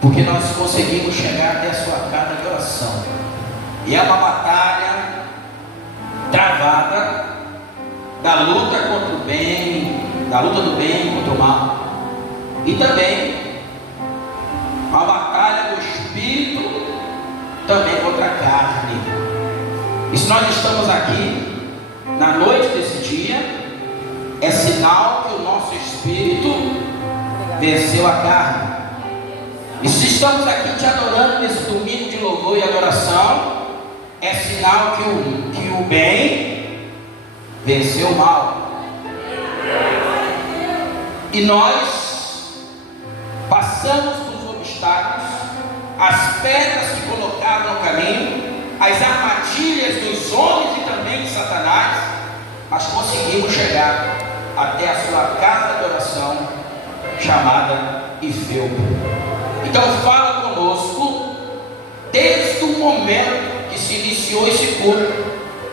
porque nós conseguimos chegar até a sua casa de oração. E é uma batalha travada da luta contra o bem, da luta do bem contra o mal, e também a batalha do espírito também contra a carne. E se nós estamos aqui na noite desse dia, é sinal que o nosso espírito venceu a carne. E se estamos aqui te adorando nesse domingo de louvor e adoração, é sinal que o bem venceu o mal. E nós passamos dos obstáculos, as pedras que colocaram no caminho, as armadilhas dos homens e também de Satanás, mas conseguimos chegar até a sua casa de oração, chamada Ifeupo. Então fala conosco, desde o momento que se iniciou esse culto,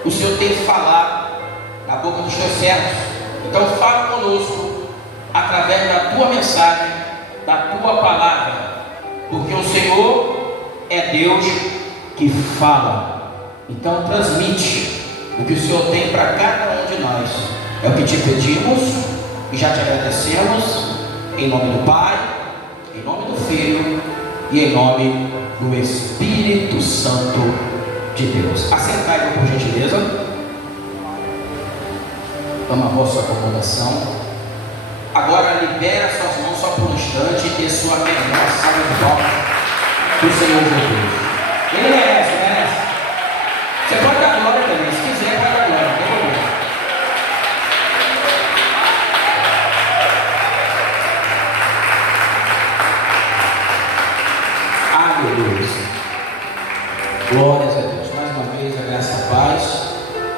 o Senhor tem falado na boca dos teus servos. Então fala conosco, através da tua mensagem, da tua palavra, porque o Senhor é Deus que fala. Então transmite o que o Senhor tem para cada um de nós. É o que te pedimos e já te agradecemos, em nome do Pai, em nome do Filho e em nome do Espírito Santo de Deus. Assentai-vos por gentileza. Toma a vossa acomodação. Agora libera suas mãos só por um instante e dê sua menor salva de palmas do Senhor Jesus. Ele merece, merece. Você pode dar glória também, se quiser pode dar glória, não tem problema. Aleluia. Glórias a Deus. Mais uma vez a graça e a paz,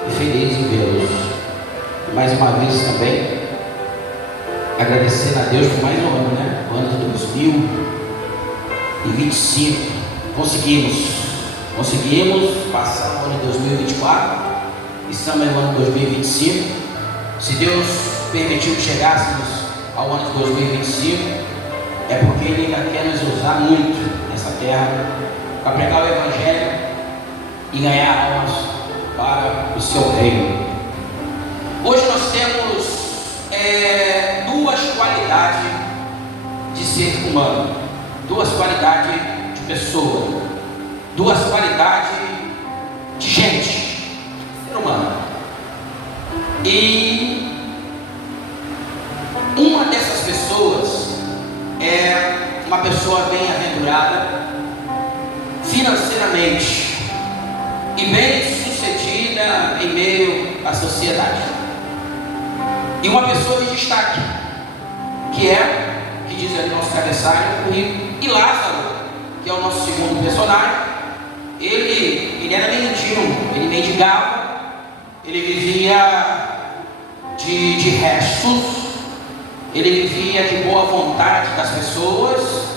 e feliz em vê-los. Mais uma vez também agradecendo a Deus por mais um ano, né? O ano de 2025. Conseguimos passar o ano de 2024. Estamos no ano de 2025. Se Deus permitiu que chegássemos ao ano de 2025, é porque Ele ainda quer nos usar muito nessa terra para pregar o Evangelho e ganhar almas para o seu reino. Hoje nós temos duas qualidades de ser humano, duas qualidades de pessoa, duas qualidades de gente, ser humano. E uma dessas pessoas é uma pessoa bem-aventurada financeiramente e bem-sucedida em meio à sociedade. E uma pessoa de destaque, que diz ali nosso cabeçalho, o rico. E Lázaro, que é o nosso segundo personagem, ele era mendigo, ele mendigava, ele vivia de restos, ele vivia de boa vontade das pessoas,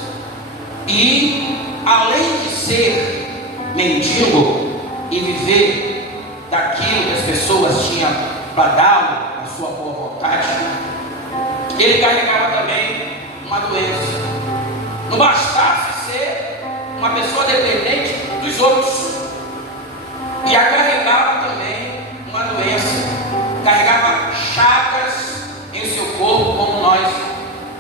e além de ser mendigo e viver daquilo que as pessoas tinham para dar a sua boa vontade, ele carregava também uma doença. Não bastasse ser uma pessoa dependente dos outros, e a carregava também uma doença, carregava chagas em seu corpo, como nós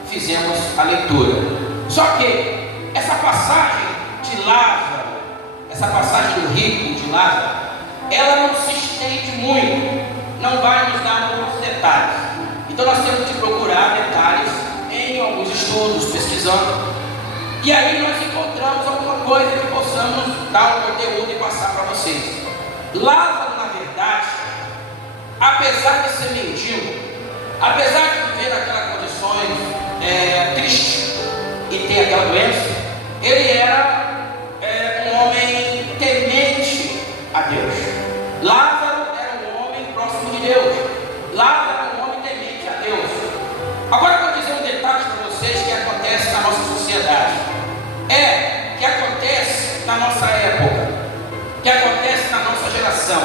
fizemos a leitura. Só que essa passagem de Lázaro, essa passagem do rico de Lázaro, ela não se estende muito, não vai nos dar muitos detalhes. Então nós temos que procurar detalhes em alguns estudos, pesquisando, e aí nós encontramos alguma coisa que possamos dar um conteúdo e passar para vocês. Lázaro, na verdade, apesar de ser mendigo, apesar de viver naquelas condições tristes e ter aquela doença, ele era um homem temente a Deus. Lázaro era um homem próximo de Deus. Lázaro era um homem temente a Deus. Agora eu vou dizer um detalhe para vocês que acontece na nossa sociedade. Que acontece na nossa época, que acontece na nossa geração.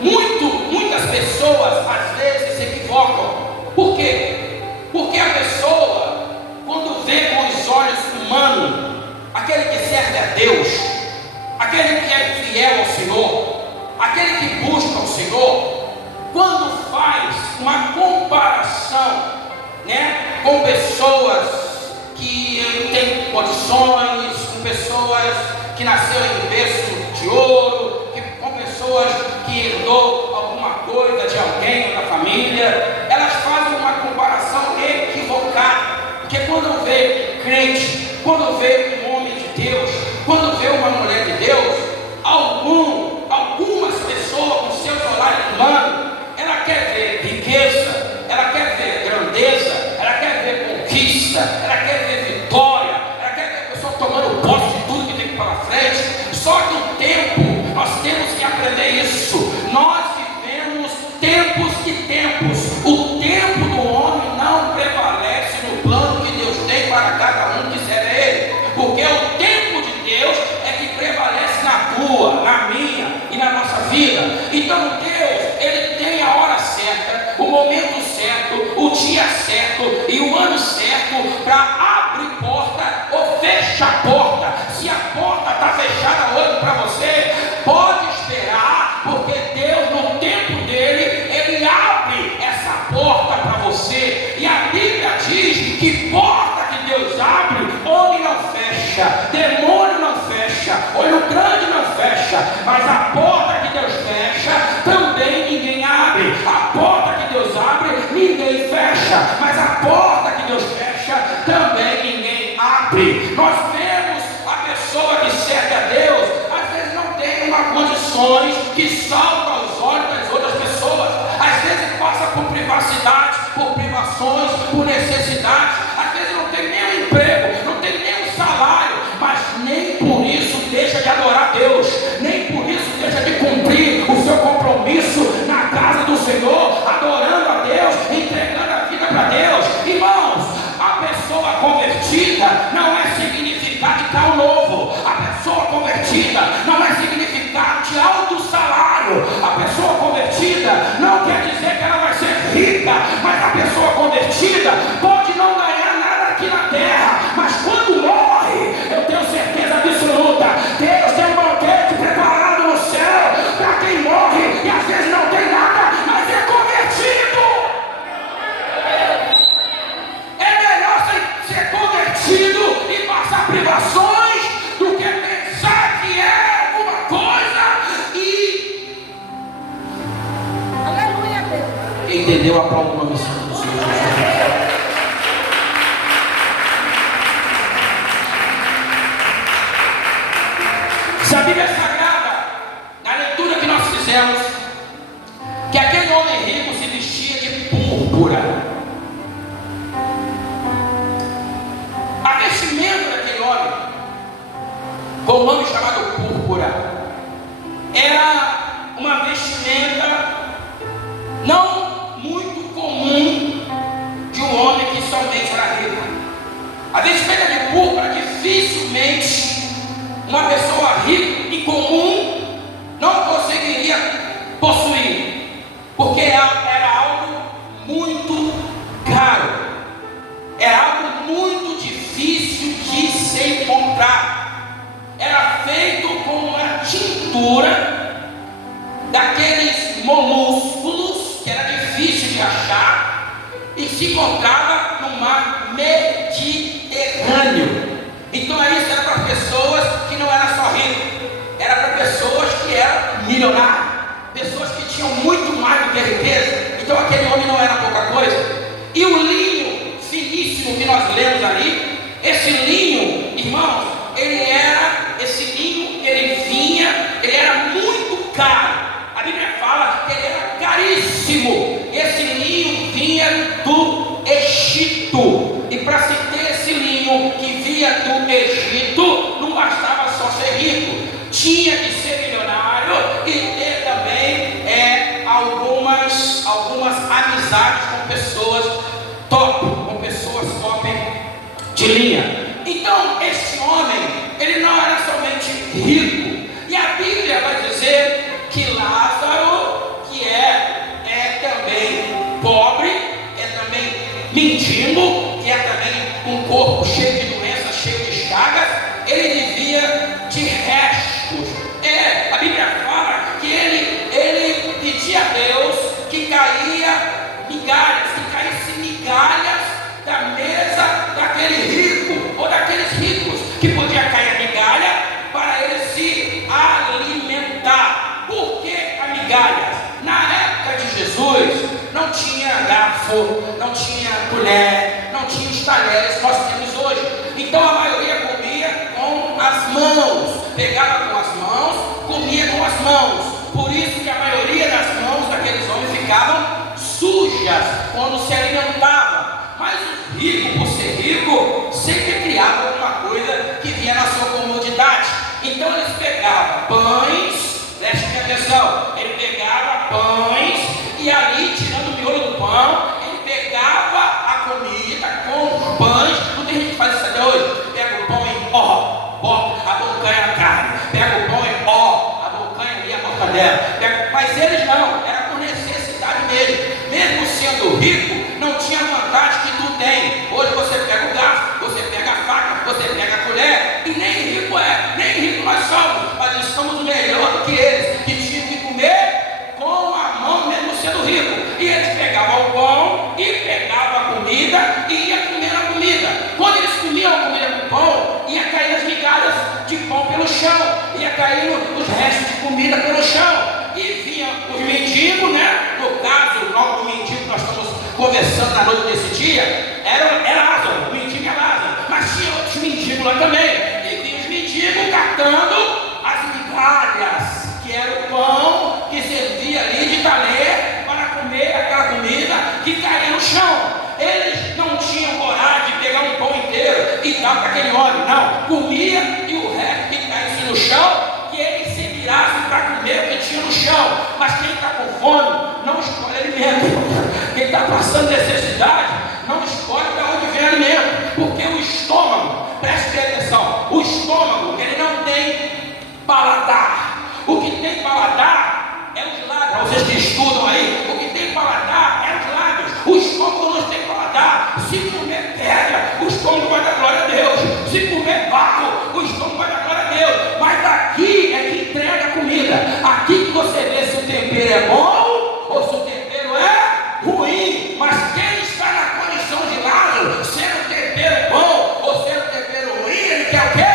Muitas pessoas às vezes se equivocam. Por quê? Porque a pessoa, quando vê com os olhos humanos, fiel ao Senhor, aquele que busca o Senhor, quando faz uma comparação, né, com pessoas que têm condições, com pessoas que nasceram em berço de ouro, com pessoas que herdou alguma coisa de alguém da família, elas fazem uma comparação equivocada. Porque quando vê crente, quando vê um homem de Deus, quando vê uma mulher de Deus, algumas pessoas com seus olhares humanos, ela quer ver riqueza, ela quer ver grandeza, ela quer ver conquista, ela quer ver vitória, ela quer ver a pessoa tomando posse de tudo que tem para frente. Só que o tempo, nós temos que aprender isso. Nós vivemos tempos e tempos. O tempo do homem não prevalece no plano que Deus tem para cada um que serve ele, porque o tempo de Deus é que prevalece na tua, na minha e na nossa vida. Então Deus, ele tem a hora certa, o momento certo, o dia certo e o ano certo para abrir porta ou fechar porta. Se a porta está fechada hoje para você, pode esperar, porque Deus, no tempo dele, ele abre essa porta para você. E a Bíblia diz que porta que Deus abre, homem não fecha, demônio não fecha, olho grande não fecha, mas a porta que Deus fecha, também ninguém abre. A porta que Deus abre, ninguém fecha, mas a porta que Deus fecha, também ninguém abre. Nós vemos a pessoa que serve a Deus, às vezes não tem uma condições que saltam aos olhos das outras pessoas, às vezes passa por privacidades, por privações, por necessidades, às vezes não tem nem um emprego, não tem nem um salário, mas nem por isso deixa de adorar Deus, nem por isso deixa de cumprir o seu compromisso na casa do Senhor, adorando a Deus, entregando a vida para Deus. Irmãos, a pessoa convertida não é significado de carro novo, a pessoa convertida não é significado de alto salário, a pessoa convertida não quer dizer que ela vai ser rica, mas a pessoa convertida pode não ganhar nada aqui na terra, mas quando morre, eu tenho certeza absoluta, Deus tem um banquete preparado no céu para quem morre e às vezes não tem nada, mas é convertido. É melhor ser convertido e passar privações do que pensar que é alguma coisa e... Aleluia, Deus. Quem entendeu, aplauda o nome santo do Senhor Jesus. Se a Bíblia é sagrada, na leitura que nós fizemos, que aquele homem rico se vestia de púrpura. A vestimenta daquele homem, com o nome chamado púrpura, era uma vestimenta não muito comum de um homem que somente era rico. A vestimenta de púrpura, dificilmente uma pessoa rica e comum não conseguiria possuir, porque era algo muito caro, era algo muito difícil de se encontrar. Era feito com uma tintura daqueles molúsculos que era difícil de achar e se encontrava no mar Mediterrâneo. Então isso era para pessoas que não eram só ricas, era para pessoas que eram milionárias, pessoas que tinham muito mais do que riqueza. Então aquele homem não era pouca coisa. E o linho finíssimo que nós lemos ali, esse linho, irmãos, ele era muito caro. A Bíblia fala que ele era caríssimo. Esse linho vinha do Egito, e para se ter esse linho que vinha do Egito, garfo, não tinha colher, não tinha os talheres que nós temos hoje. Então a maioria comia com as mãos, pegava com as mãos, comia com as mãos. Por isso que a maioria das mãos daqueles homens ficavam sujas quando se alimentavam. Mas o rico, por ser rico, sempre criava alguma coisa que vinha na sua comodidade. Então eles pegavam pães, preste atenção, ele pegava pães e ali, tirando o miolo do pão, ele pegava a comida com os pães. Não tem gente que faz isso até hoje. Pega o pão e bota a bocanha na carne, pega o pão e a bocanha ali, a mortadela. Mas eles não, era por necessidade mesmo. Mesmo sendo rico, não tinha vantagem que tu tem. Hoje você pega o garfo, você pega a faca, você pega a colher, e nem rico nem rico nós somos, mas estamos melhor do que eles, que tinham que comer com a mão mesmo sendo rico. E eles pegavam o pão e pegavam a comida e ia comer a comida. Quando eles comiam a comida com pão, ia cair as migalhas de pão pelo chão, ia cair os restos de comida pelo chão. E vinha os mendigos, né? No caso, o mendigo que nós estamos conversando na noite desse dia, era Lázaro, o mendigo é Lázaro, mas tinha outros mendigos lá também. E vinha os mendigos catando as migalhas, que era o pão que servia ali de talher para comer aquela comida que caía no chão. Eles não tinham coragem de pegar um pão inteiro e dar para aquele homem, não. Comia e o resto que caísse no chão, que eles se virassem para comer o que tinha no chão. Mas quem está com fome, não escolhe alimento. Quem está passando necessidade, não escolhe de onde vem alimento. Porque o estômago, preste atenção, o estômago, ele não tem paladar. O que tem paladar é os lábios. Vocês que estudam aí, o que tem paladar é os lábios. O estômago não tem paladar. Se comer pedra, o estômago vai dar glória a Deus. Se comer barro, o estômago vai dar glória a Deus. Mas aqui é que entrega a comida. Aqui que você vê se o tempero é bom ou se o tempero é ruim. Mas quem está na condição de Lázaro, sendo tempero bom ou sendo tempero ruim, ele quer o quê?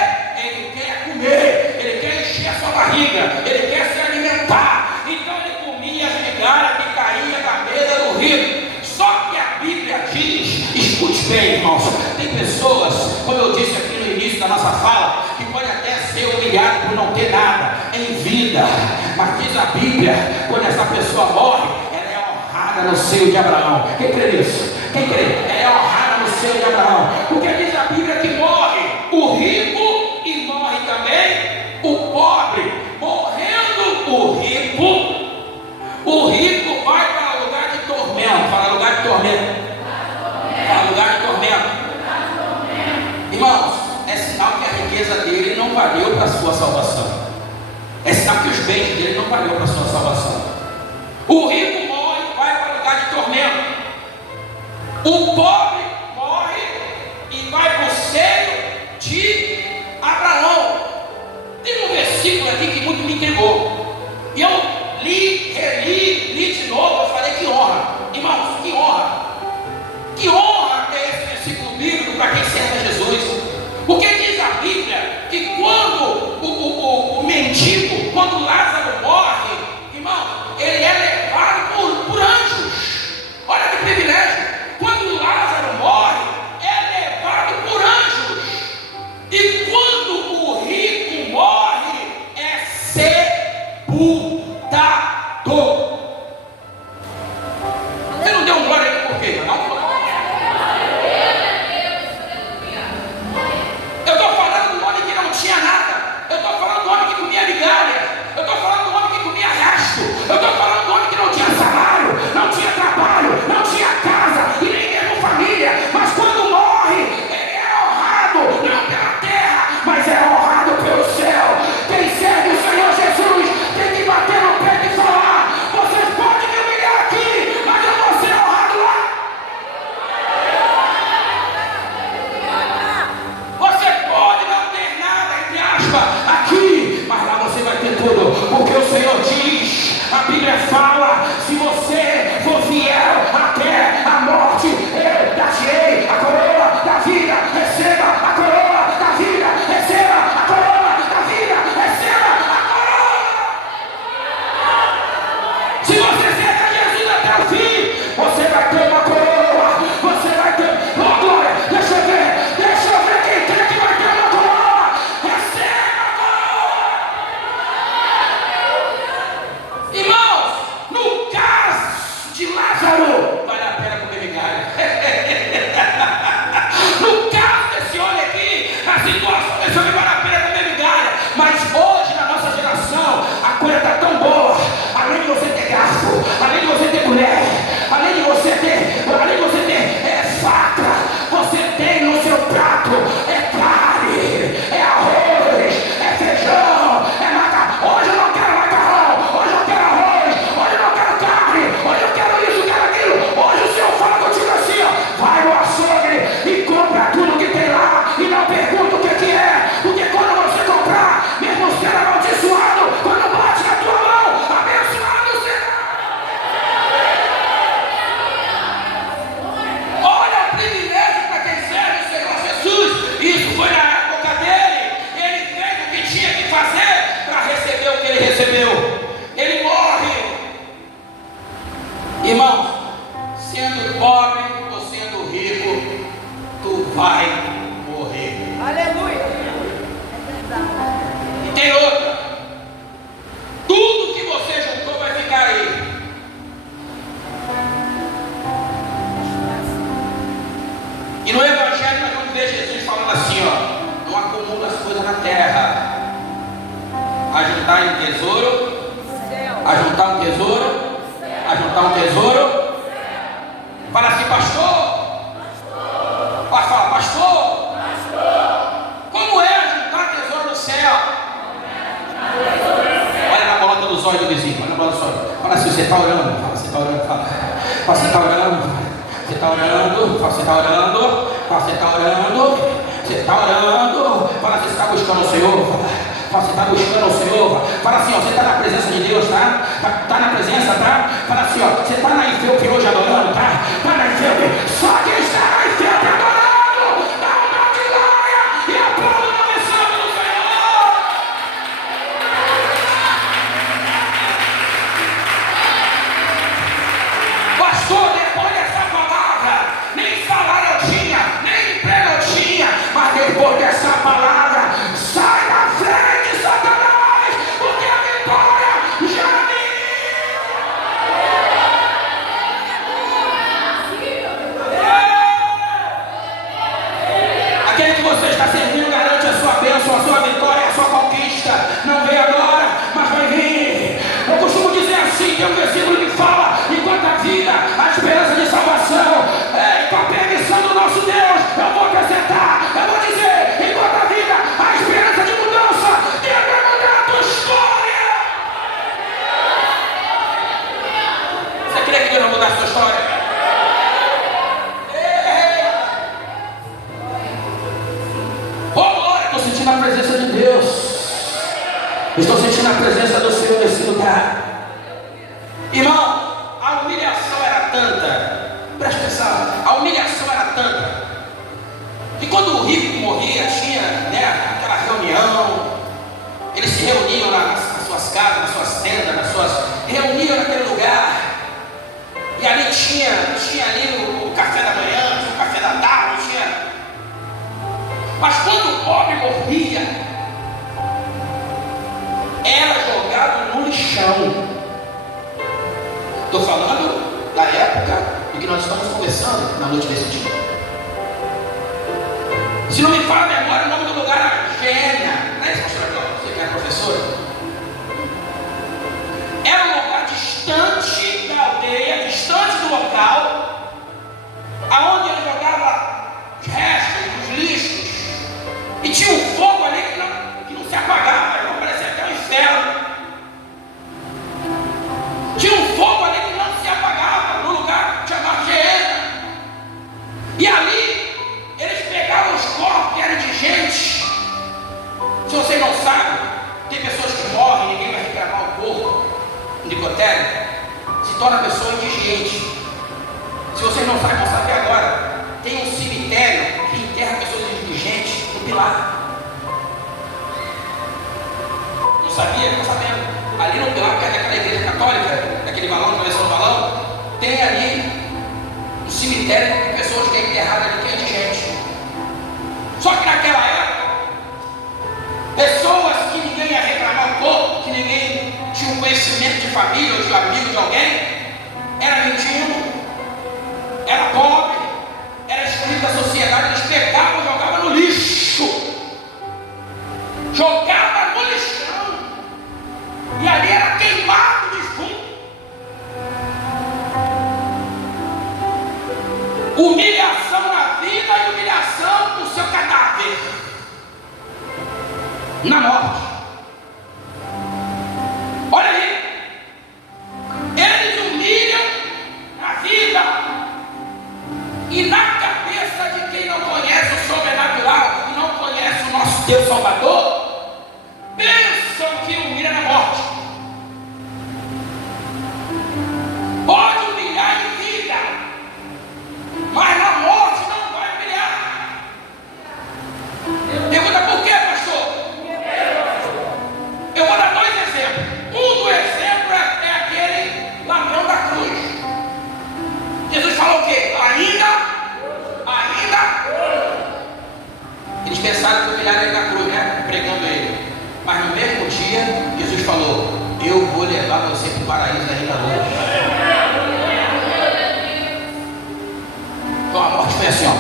Ele quer comer, ele quer encher a sua barriga, ele quer se alimentar. Então ele comia as migalhas que caíam da mesa do rico. Só que a Bíblia diz, escute bem, irmãos, tem pessoas, como eu disse aqui no início da nossa fala, que pode até ser humilhado por não ter nada em vida, mas diz a Bíblia, quando essa pessoa morre, ela é honrada no seio de Abraão. Quem crê nisso? Quem crê? Ela é honrada no seio de Abraão, porque diz a Bíblia que morre o rico e morre também o pobre. Morrendo o rico vai para o lugar de tormento. Fala lugar de tormento. Fala lugar de tormento. Irmãos, é sinal que a riqueza dele não valeu para a sua salvação. É sinal que os bens dele não valeu para a sua salvação. O rico morre e vai para o lugar de tormento. O pobre morre e vai para o seio de Abraão. Tem um versículo aqui que muito me intrigou. E eu li de novo, eu falei que honra. Irmãos, que honra. Que honra é esse versículo bíblico para quem serve a Jesus. Porque diz a Bíblia que quando o mendigo, quando Lázaro morre, irmão, ele é levado por anjos. Olha que privilégio. Quando Lázaro recebeu. Ele morre. Irmãos, sendo pobre ou sendo rico, tu vai morrer. Aleluia. E tem outra. Tudo que você juntou vai ficar aí. E no Evangelho nós vamos ver Jesus falando assim, ó: não acumula as coisas na terra. Ajuntar um tesouro, ajuntar um tesouro, ajuntar um tesouro. Fala assim, pastor. Pode falar, pastor. Como é ajuntar tesouro no céu? Olha na bolota dos olhos do vizinho, olha na bolota dos olhos. Fala assim, você está orando? Fala, você está orando? Fala, você está orando? Você está orando? Fala, você está orando? Fala, você está orando? Você está orando? Fala, você está buscando o Senhor? Fala, você está buscando o Senhor? Fala assim, ó, você está na presença de Deus, tá? Tá na presença, tá? Fala assim, ó, você está na Efeupe hoje adorando, tá? Tá na Efeupe. Só quem está na Efeupe adorando, dá um nó de glória e aplauda o nome santo do Senhor. Pastor, depois dessa palavra, nem salário eu tinha, nem emprego eu tinha, mas depois dessa palavra, sai da frente, Satanás, porque a vitória já é minha. Aquele que você está servindo garante a sua bênção, a sua vitória, a sua conquista. Não vem agora, mas vai vir. Eu costumo dizer assim, tem um versículo que fala: enquanto a vida, a esperança de salvação. Ei, com a permissão do nosso Deus, eu vou acrescentar, eu vou dizer, enquanto a vida, a esperança de mudança, Deus vai mudar a tua história. Você crê que Deus vai mudar a sua história? Oh glória, estou sentindo a presença de Deus. Estou sentindo a presença do Senhor nesse lugar. Irmão, a humilhação era tanta, presta atenção, a humilhação era tanta, que quando o rico morria, tinha, né, aquela reunião, eles se reuniam nas suas casas, nas suas tendas, reuniam naquele lugar, e ali tinha ali o café da manhã, tinha o café da tarde, mas quando o pobre morria, era jogado no lixão. Estou falando da época em que nós estamos conversando na noite desse dia. Se não me falha a memória, o nome do lugar era Gênia. Não é isso, pastor João? Você que é professora? Era um lugar distante da aldeia, distante do local, aonde ele jogava os restos, os lixos, e tinha um fogo ali que não se apagava, não parecia até um inferno. Tinha um fogo ali que não se apagava, no lugar chamado Geena. E ali, eles pegavam os corpos que eram de gente. Se vocês não sabem, tem pessoas que morrem, ninguém vai reclamar o corpo. No necrotério, se torna a pessoa indigente. Se vocês não sabem, vão saber agora. Tem um cemitério que enterra pessoas indigentes no Pilar. Não sabia? Não sabendo. Ali no Pilar, perto daquela igreja católica, daquele balão, que começou no balão, tem ali um cemitério de pessoas que é enterrada ali, que é indigente. Só que naquela época, pessoas que ninguém ia reclamar o corpo, que ninguém tinha um conhecimento de família ou de amigo de alguém, era mendigo, era pobre, era excluído da sociedade. Eles pegavam e jogavam no lixo. Jogava no lixão. E ali era queimado de defunto. Humilhação na vida e humilhação no seu cadáver, na morte. Olha aí, eles humilham na vida, e na cabeça de quem não conhece o sobrenatural e não conhece o nosso Deus Salvador, pensam que humilha na morte. Pode humilhar em vida, mas na morte não vai humilhar. Pergunta por quê, pastor? falou: eu vou levar você para o paraíso ainda hoje. Então a morte foi assim, ó.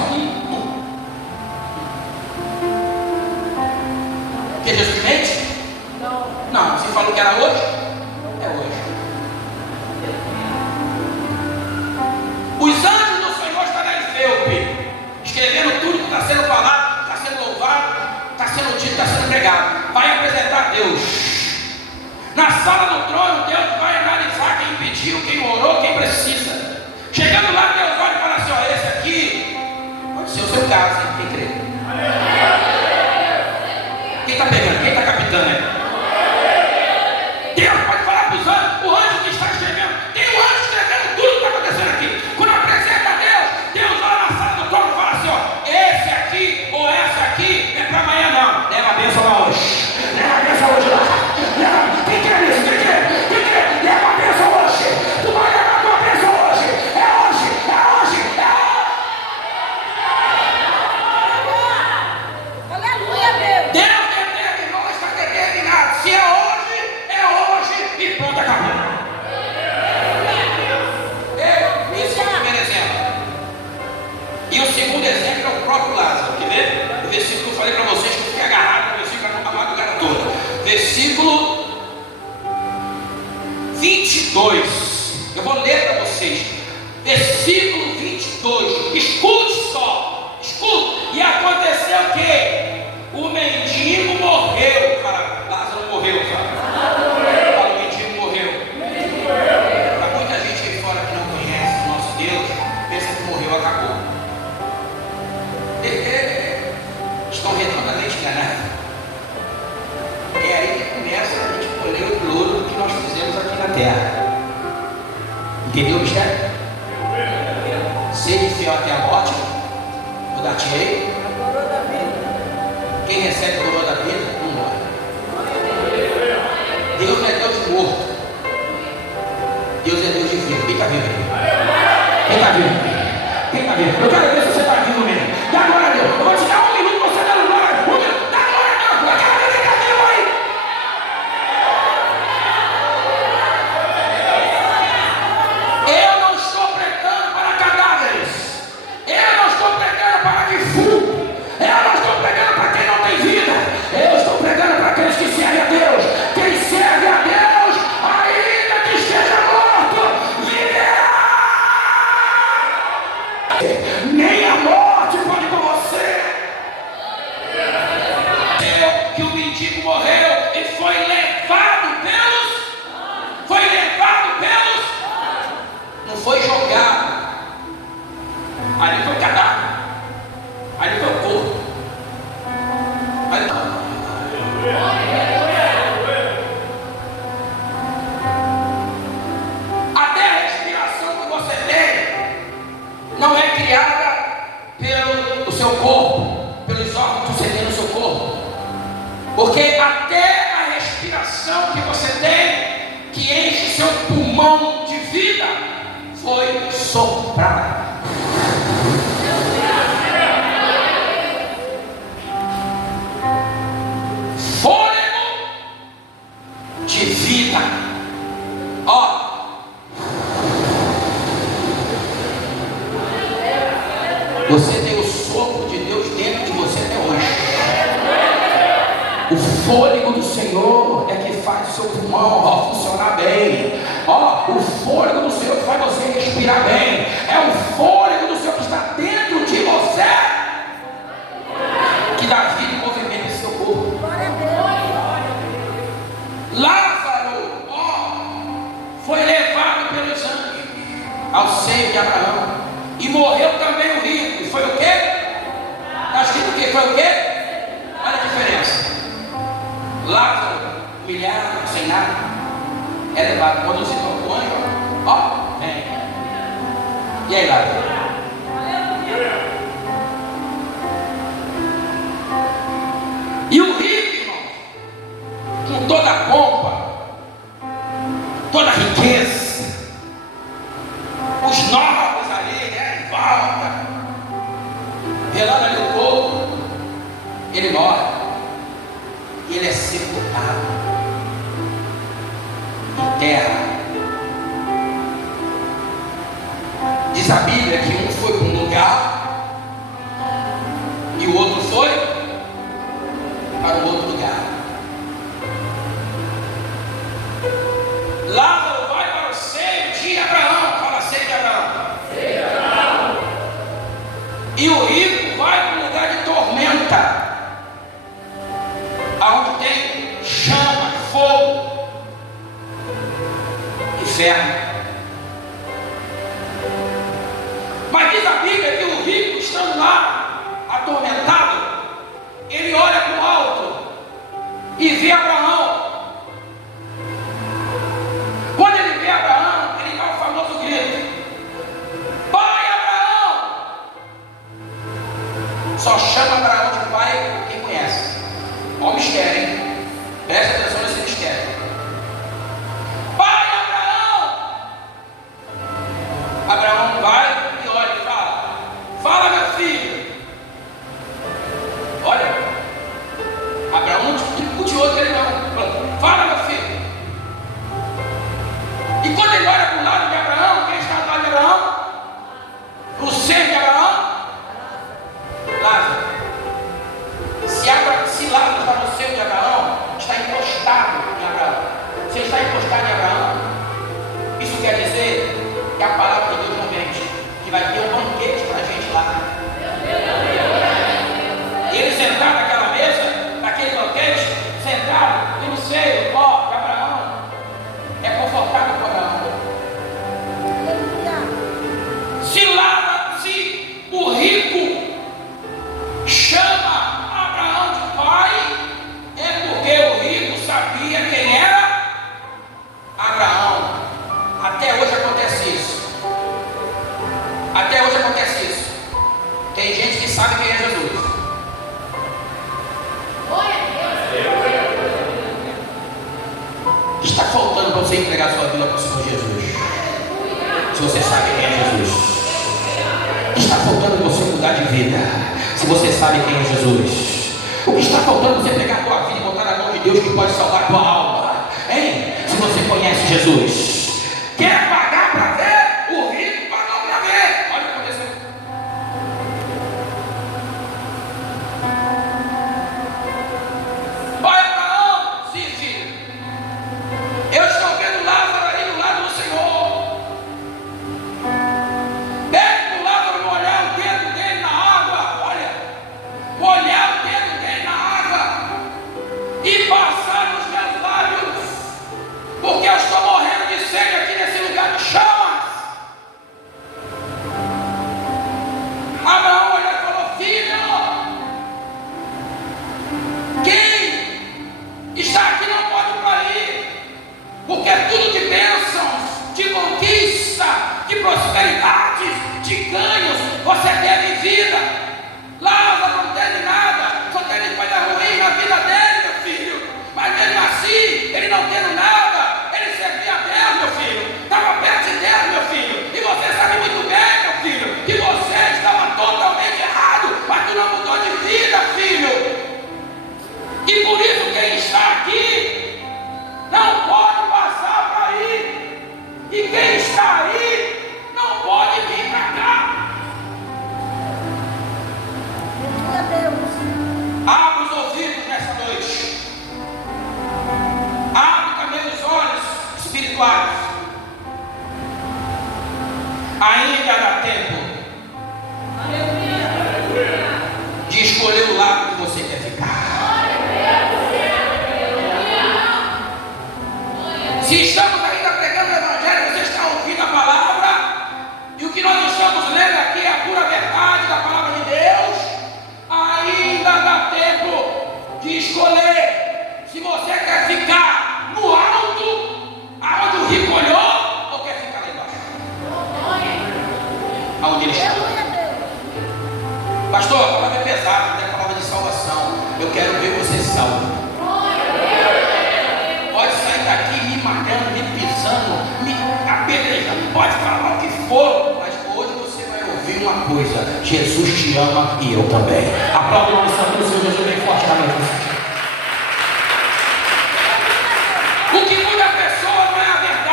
Que Jesus mente? Não, você falou que era hoje? É hoje. Os anjos do Senhor estão na Efeupe, escrevendo tudo que está sendo falado, está sendo louvado, está sendo dito, está sendo pregado. Vai apresentar Deus. Na sala do trono, Deus vai analisar quem pediu, quem orou, quem precisa. Chegando lá, Deus vai falar assim: ó, esse aqui pode ser o seu caso, hein? Quem crê? Quem está pegando? Quem está captando aí? Deus pode falar para os anjos, o anjo que está escrevendo, tem um anjo escrevendo tudo que está acontecendo aqui. Quando apresenta a Deus, Deus vai na sala do trono e fala assim: ó, esse aqui ou essa aqui é para amanhã não. Leva a bênção lá hoje. Leva a bênção hoje lá. Quem quer isso? Quem quer? Quem quer? Leva a bênção hoje. Tu vai levar a tua bênção hoje. É hoje. É hoje. É hoje. Aleluia, Deus. Deus determinou, está determinado. Se é hoje, é hoje e pronto, acabou. Esse é o primeiro exemplo. E o segundo exemplo é o próprio Lázaro. Quer ver? O versículo que eu falei para vocês, que eu fiquei agarrado no versículo a madrugada toda. Versículo 22. Eu vou ler para vocês. Versículo 22. Escute só. Escute. E aconteceu o quê? O mendigo morreu. Fala, Lázaro morreu. Fala, o mendigo morreu. Para muita gente aí fora que não conhece o nosso Deus, pensa que morreu, acabou. Estão redondamente enganados. É aí que começa a gente colher o louro do que nós fizemos aqui na terra. Entendeu o mistério? Seja fiel até a morte, eu dar-te-ei. Quem recebe o coroa da vida, não morre. Deus não é Deus de morto. Deus é Deus de vivo. Quem está vivo? Quem está vivo? Quem está vivo? Eu quero ver se você está vivo mesmo. Dá glória a Deus. Eu vou te dar 1 minuto para você dar glória. 1 minuto. Dá glória a Deus. Eu quero ver quem está vivo aí. Eu não estou pregando para cadáveres. Eu não estou pregando para defunto. Eu não estou pregando para quem não tem vida. Eu estou pregando para aqueles que servem a Deus. Quem serve a Deus, ainda que esteja morto, viverá. Nem a morte pode com você. Que o mendigo morreu e foi levado pelos. Foi levado pelos. Não foi jogado. Ali foi o cadáver. Ali foi o corpo. Ali... Até a respiração que você tem não é criada pelo seu corpo, pelos órgãos que você tem no seu corpo. Porque até a respiração que você tem, que enche seu pulmão de vida, foi soprada. Fôlego de vida. Ó, você tem o sopro de Deus dentro de você até hoje. O fôlego do Senhor é que faz o seu pulmão funcionar bem. Ó, o fôlego do Senhor que faz você respirar bem. É o fôlego do Senhor que está dentro de você, que dá vida e movimento em seu corpo. Lázaro, ó, foi levado pelos anjos ao seio de Abraão. E morreu também o rico. E foi o quê? Está escrito o quê? Foi o quê? Olha a diferença. Lázaro, humilhado, sem nada, é levado. Quando se toca o anjo, ó, vem. E aí, Lázaro? E o rico, irmão, com toda a pompa, toda a riqueza, os nobres ali, né, em volta, velando ali o corpo, ele morre. E ele é sepultado. guerra. Diz a Bíblia que um foi para um lugar e o outro foi para o outro lugar. Lázaro vai para o seio de Abraão. Fala, seio de Abraão. Seio de Abraão. E o rico vai para um lugar de tormenta, aonde tem chama, fogo, inferno. Mas diz a Bíblia que o rico, estando lá atormentado, ele olha para o alto e vê Abraão. Quando ele vê Abraão, ele dá o famoso grito: Pai Abraão! Só chama Abraão de pai quem conhece. Olha o mistério, hein? Presta atenção nesse mistério. Pai Abraão! Abraão vai e olha e fala: Fala, meu filho. Olha, Abraão não discutiu ele não. Fala, meu filho. E quando ele olha para o lado de Abraão, quem está do lado de Abraão? O seio de Abraão? Lázaro. Se Lázaro está no seio de Abraão, está encostado em Abraão. Se ele está encostado em Abraão, isso quer dizer que a palavra de Deus não mente, que vai ter um banquete para a gente lá. Ele sentado naquela mesa, naquele banquete, sentado e no seio de Abraão, é confortável com Abraão. Se o rico chama Abraão de pai, é porque o rico sabia quem era Abraão. Até hoje acontece isso. Até hoje acontece isso. Tem gente que sabe quem é Jesus. Está faltando para você entregar sua vida para o Senhor Jesus. Se você sabe quem é Jesus. Está faltando você mudar de vida. Se você sabe quem é Jesus. O que está faltando você pegar a tua vida e botar na mão de Deus, que pode salvar a tua alma, hein? Se você conhece Jesus. Quer pagar para ver? O rico pagou para ver. Olha o que aconteceu. Pai Abraão, sim, filho. Eu estou vendo Lázaro aí do lado do Senhor. Pede para o Lázaro molhar o dedo dele na água. Olha, molhar o dedo dele na água e passar nos meus lábios, porque eu estou morrendo de sede aqui nesse lugar de chamas. Abraão olhou e falou: Filho, quem está aqui não pode cair, porque tudo de bênçãos, de conquista, de prosperidades, de ganhos, você teve vida. Lázaro não teve nada, só teve coisa ruim na vida dele, meu filho. Mas mesmo assim, ele não tendo nada, ele servia a Deus, meu filho. Estava perto de Deus, meu filho. E você sabe muito bem, meu filho, que você estava totalmente errado, mas tu não mudou de vida, filho. E por isso quem está aqui não pode passar para aí. E quem está aí não pode vir para cá. Abre os ouvidos nessa noite. Abre também os olhos espirituais. Ainda dá tempo de escolher o lado que você quer ficar. Se estamos ainda pregando o Evangelho, você está ouvindo a palavra, e o que nós estamos lendo aqui é a pura verdade da palavra de Deus. Ainda dá tempo de escolher se você quer ficar no alto, aonde o rico olhou, ou quer ficar lá embaixo, aonde ele está. Pastor, a palavra é pesada, é a palavra de salvação. Eu quero ver você salvo. Pode sair daqui me matando, me pisando, me apedrejando, pode falar o que for, mas hoje você vai ouvir uma coisa: Jesus te ama e eu também. Aplauda o nome santo do Senhor Jesus bem forte, amém. O que muda a pessoa não é a verdade.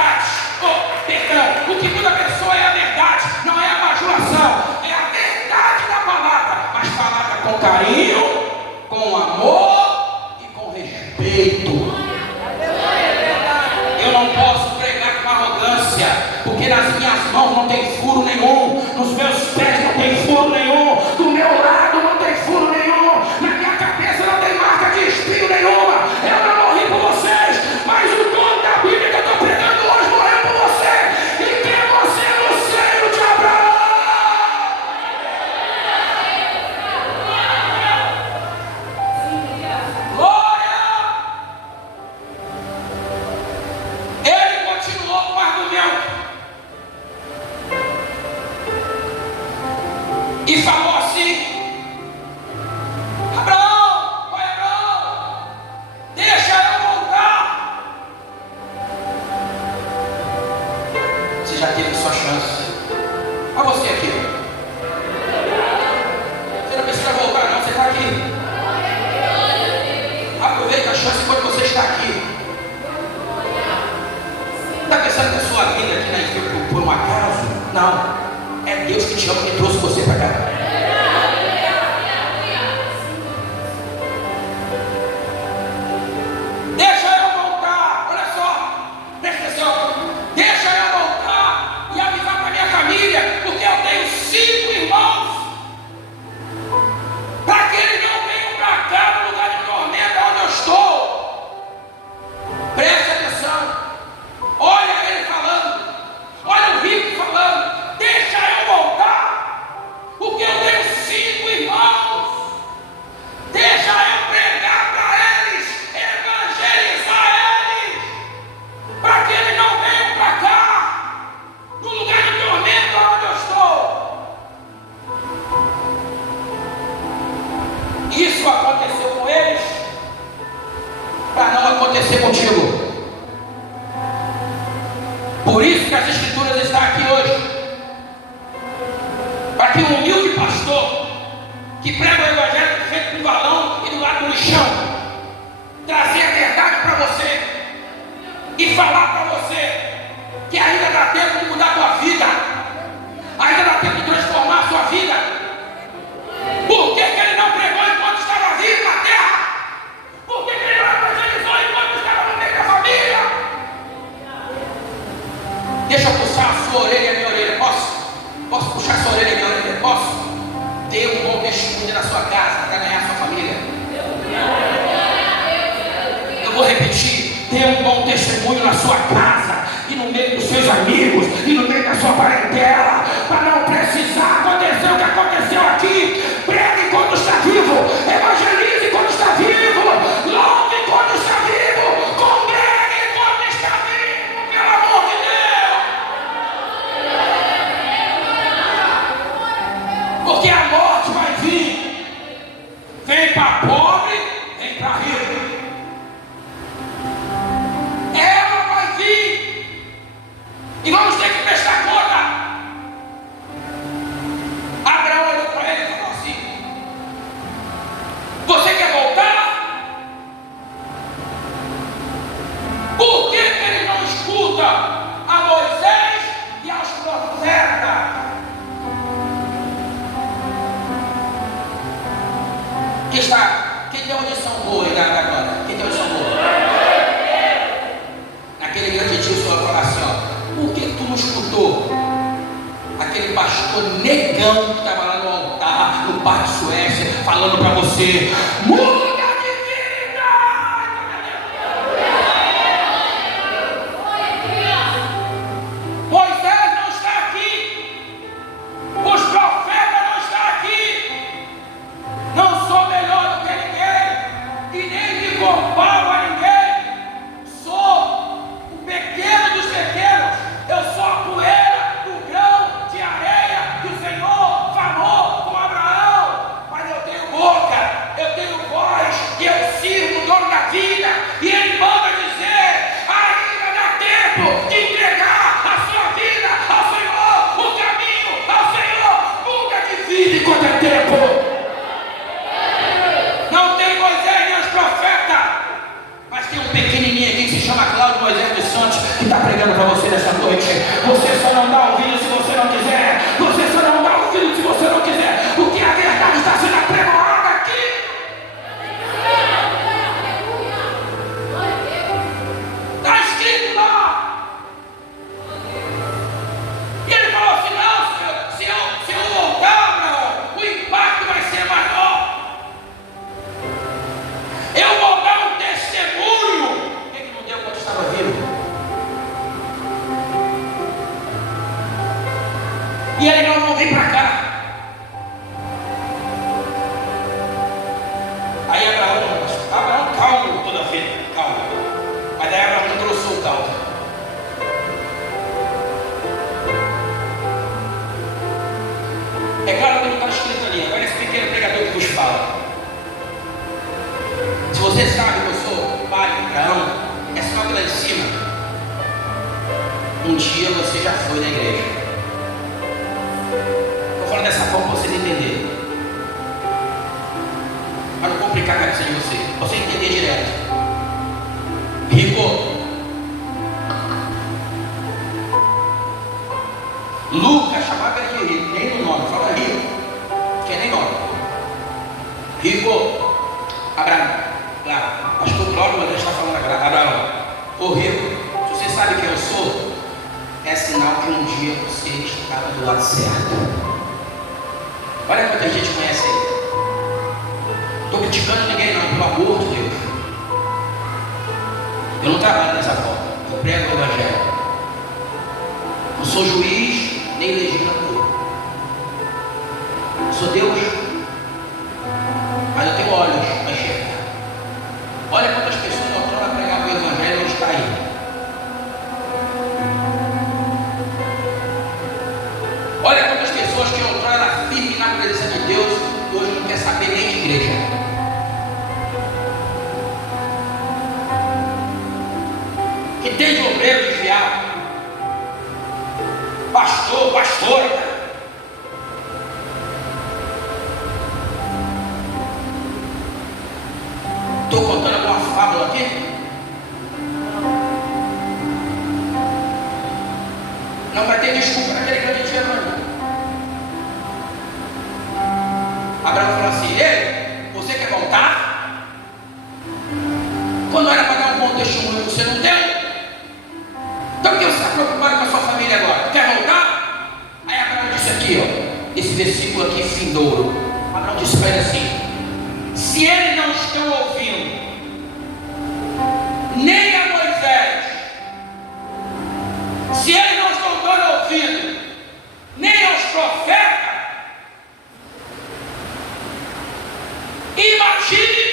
carinho, com amor e com respeito. Eu não posso pregar com arrogância, porque nas minhas mãos não tem furo nenhum, nos meus pés não tem furo nenhum, do meu lado não tem furo nenhum, na minha cabeça não tem marca de espinho nenhuma. Eu não morri por vocês, mas o dono da Bíblia que eu estou pregando hoje morreu por você e tem você no seio de Abraão. Glória! Ele continuou com o argumento e falou assim: Abraão, pai Abraão, deixa eu voltar. Você já teve sua chance. Olha você aqui. Você não precisa voltar não, você está aqui. Aproveita a chance enquanto você está aqui. Está pensando que a sua vida aqui na igreja por um acaso? Não. É Deus que te ama, que trouxe você para cá. Deixa eu voltar. Olha só, presta atenção. Deixa eu voltar e avisar para minha família, porque eu tenho 5 irmãos, para que eles não venham para cá, no lugar de tormenta onde eu estou. Presta atenção. Olha ele falando, olha o rico falando. Deixa eu voltar, porque eu tenho 5 irmãos. Deixa eu pregar para eles, evangelizar eles, para que eles não venham para cá, no lugar de tormento onde eu estou. Isso aconteceu com eles, para não acontecer contigo. Por isso que as Escrituras estão aqui hoje, para que um humilde pastor que prega o evangelho feito com balão e do lado do lixão, trazer a verdade para você e falar para você que ainda dá tempo de mudar a tua vida, ainda dá tempo de transformar a sua vida. Por que ele não pregou enquanto estava vivo na terra? Por que ele não evangelizou enquanto estava no meio da família? Deixa eu puxar a sua orelha e a minha orelha, posso? Posso puxar a sua orelha e a minha orelha? Posso? Dê um bom testemunho na sua casa para ganhar a sua família. Eu vou repetir: dê um bom testemunho na sua casa e no meio dos seus amigos e no meio da sua parentela, para não precisar acontecer o que aconteceu aqui. Pregue quando está vivo, evangelize quando está vivo, louve quando está vivo, congregue quando está vivo, pelo amor de Deus. Porque a morte vai vir, vem para pobre, vem para rico. Ela vai vir e vamos ter que prestar conta. Abraão olhou para ele e falou assim: você quer voltar? Por que ele não escuta a Moisés e aos profetas? Quem tem audição boa agora? Quem tem audição boa? Naquele grande dia o Senhor falou assim: ó, por que tu não escutou aquele pastor negão que estava lá no altar, no Parque Suécia, falando para você: muda de vida! Moisés não está aqui, os profetas não estão aqui. Não sou melhor do que ninguém e nem me comparo a ninguém. Sou o pequeno dos pequenos. Eu sou a poeira do grão de areia que o Senhor falou com Abraão. Mas eu tenho boca, eu tenho voz e eu sirvo o dono da vida. E ele manda dizer: ainda dá tempo de entregar a sua vida ao Senhor, o caminho ao Senhor. Muda de vida enquanto é tempo. Não tem Moisés nem os profetas, mas tem um pequenininho aqui que se chama Cláudio Moisés dos Santos, que está pregando para você nessa noite. Você só não dá ouvido se você não quiser. Você só não dá ouvido se você não quiser. Porque a verdade está sendo apregoada Um dia você já foi na igreja. Estou falando dessa forma para vocês entenderem. Para não complicar a cabeça de você. Você entender direto. Rico. Lucas chamava ele de rico. Nem no nome. Fala rico. Que é nem nome. Rico. Abraão. Claro. Acho que o Cláudio está falando agora. Abraão. Ô rico. Se você sabe quem eu sou, é sinal que um dia você estava do lado certo. Olha quanta gente conhece aí. Estou criticando ninguém não, pelo amor de Deus. Eu não trabalho dessa forma. Eu prego o Evangelho. Não sou juiz nem legislador. Sou Deus. Mas eu tenho olhos para enxergar. Olha quantas pessoas não estão a pregar o Evangelho e não está aí. Olha quantas pessoas que outrora firme na presença de Deus e hoje não quer saber nem de igreja. Que tem de obreiro desviado, pastor, pastora. Estou contando alguma fábula aqui? Não vai ter desculpa naquele grande dia, não. Abraão falou assim: ei, você quer voltar? Quando era para dar um bom testemunho, você não deu? Então por que você está preocupado com a sua família agora? Quer voltar? Aí Abraão disse aqui, ó, esse versículo aqui findouro. Abraão disse para ele assim: se eles não estão ouvindo nem a Moisés, se eles não estão dando ouvido nem aos profetas, imagine.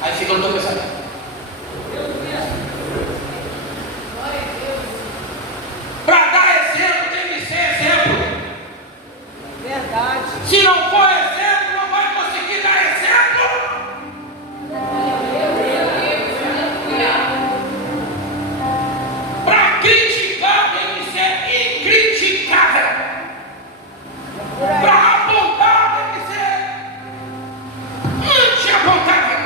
Aí fica no teu pensamento. Para dar exemplo tem que ser exemplo. Verdade. Se não for exemplo, não vai conseguir dar exemplo. Para criticar tem que ser incriticável. Para apontar tem que ser anti-apontável.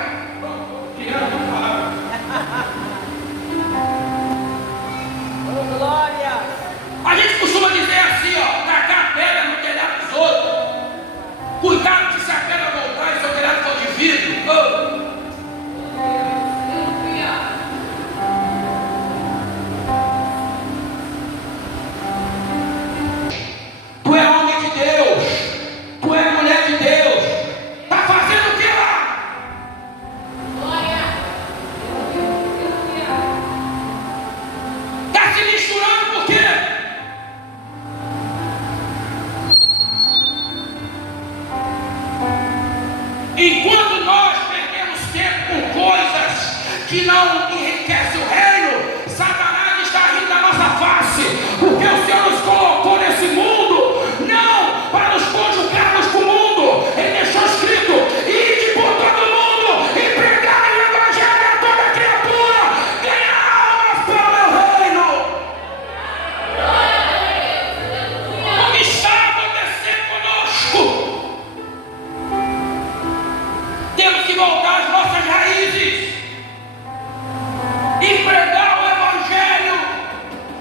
Oh, glória. A gente costuma dizer assim, ó, tacar pedra no telhado dos outros. Cuidado que se a pedra voltar e seu telhado for de vidro. Oh. Tu é homem de Deus, tu é mulher de Deus. Tá fazendo o que lá? Tá se misturando por quê? Enquanto nós perdemos tempo com coisas que não enriquecem o reino, Satanás está rindo da nossa face, porque o Senhor nos colocou nesse mundo, não para nos conjugarmos com o mundo. Ele deixou escrito: ide por todo mundo e pregai o Evangelho a toda criatura, ganhar almas para o meu reino. O que está acontecendo conosco? Temos que voltar às nossas raízes e pregar o Evangelho,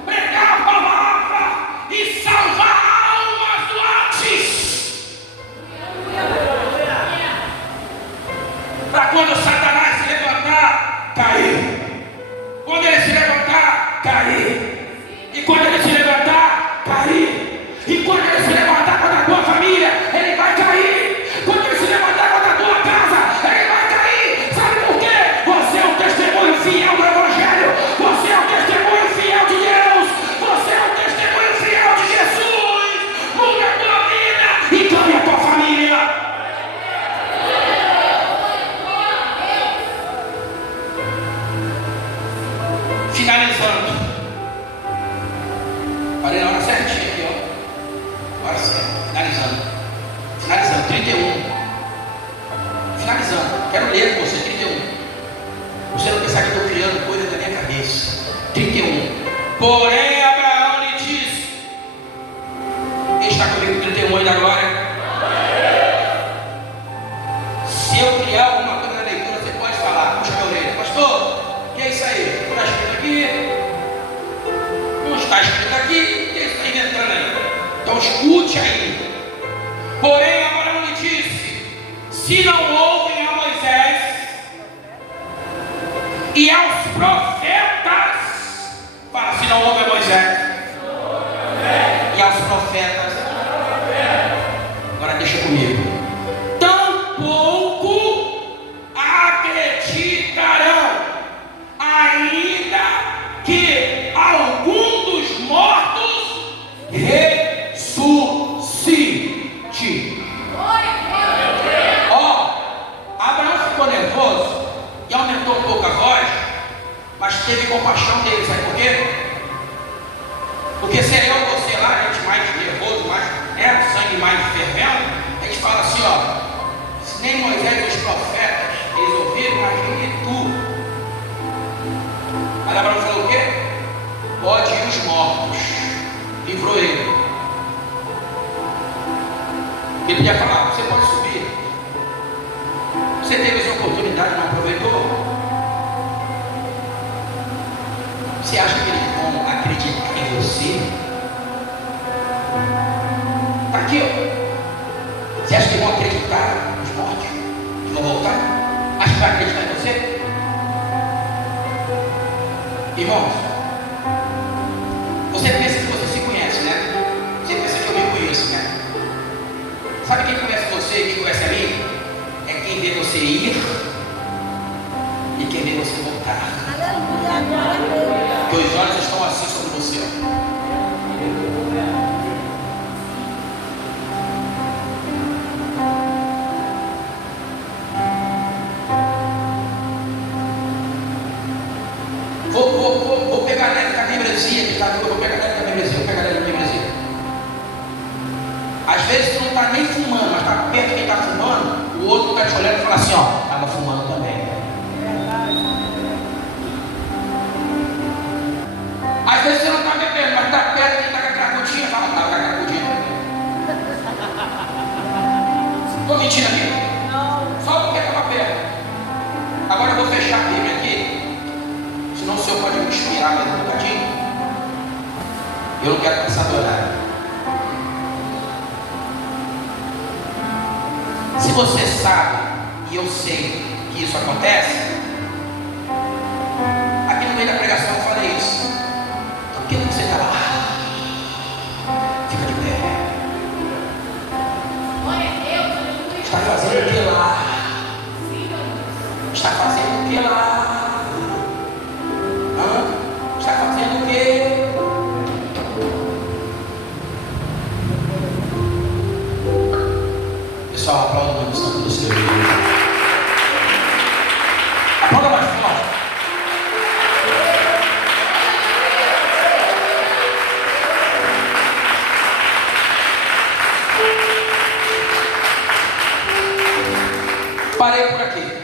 pregar a palavra e salvar almas do Hades. Para quando Satanás se levantar, cair. Quando ele se levantar, cair. E quando ele se levantar, cair. E quando ele se levantar contra a tua família, ele vai cair. Quando ele se levantar contra a tua casa, ele vai cair. Sabe por quê? Você é um testemunho fiel do Evangelho. Você é um testemunho fiel de Deus. Você é um testemunho fiel de Jesus. Muda a tua vida e ganhe a tua família. Porém, Abraão lhe disse: está comigo 31 aí da glória. Se eu criar alguma coisa na leitura, você pode falar, puxa a orelha, pastor, o que é isso aí? Está escrito aqui? Não está escrito aqui, o que você está inventando aí? Então escute aí. Porém, Abraão lhe disse: se não ouvem a Moisés e aos profetas, fala, se não ouvem a Moisés e aos profetas, agora deixa comigo, tampouco acreditarão, ainda que algum dos mortos ressuscite. Ó, Abraão ficou nervoso e aumentou um pouco a voz, mas teve compaixão dele, sabe por quê? Porque se eu ou você lá, a gente mais nervoso, mais, sangue mais fervendo, a gente fala assim, ó, se nem Moisés e os profetas eles ouviram, imagine tu. Aí Abraão falou o quê? Pode ir os mortos, livrou ele. Ele podia falar, você pode subir. Você teve essa oportunidade e não aproveitou? Você acha que eles vão acreditar em você? Está aqui, ó. Você acha que vão acreditar nos mortos? Que vão voltar? Acha que vai acreditar em você? Irmãos, você pensa que você se conhece, né? Você pensa que eu me conheço, né? Sabe quem conhece você e quem conhece a mim? É quem vê você ir e quem vê você voltar. Porque os olhos estão assim sobre você. Vou pegar a neve da membresia, que está aqui, vou pegar a neve da membresia, Às vezes tu não está nem fumando, mas está perto de quem está fumando, o outro está te olhando e fala assim, ó, estava fumando também. Às vezes você não está bebendo, mas está perto de quem está com a cracudinha, fala, estava com a cracudinha. Estou mentindo aqui? Não. Só porque estava perto. Agora eu vou fechar a Bíblia aqui, senão o senhor pode me inspirar mais um bocadinho. Eu não quero passar do horário. Se você sabe, e eu sei que isso acontece, aqui no meio da pregação eu falei isso. Por que você está lá? Fica de pé. Está fazendo o que lá? Está fazendo o que lá? Está fazendo o que? Pessoal, aplauda o nome do Santo do Senhor. Aplauda mais forte. Parei por aqui.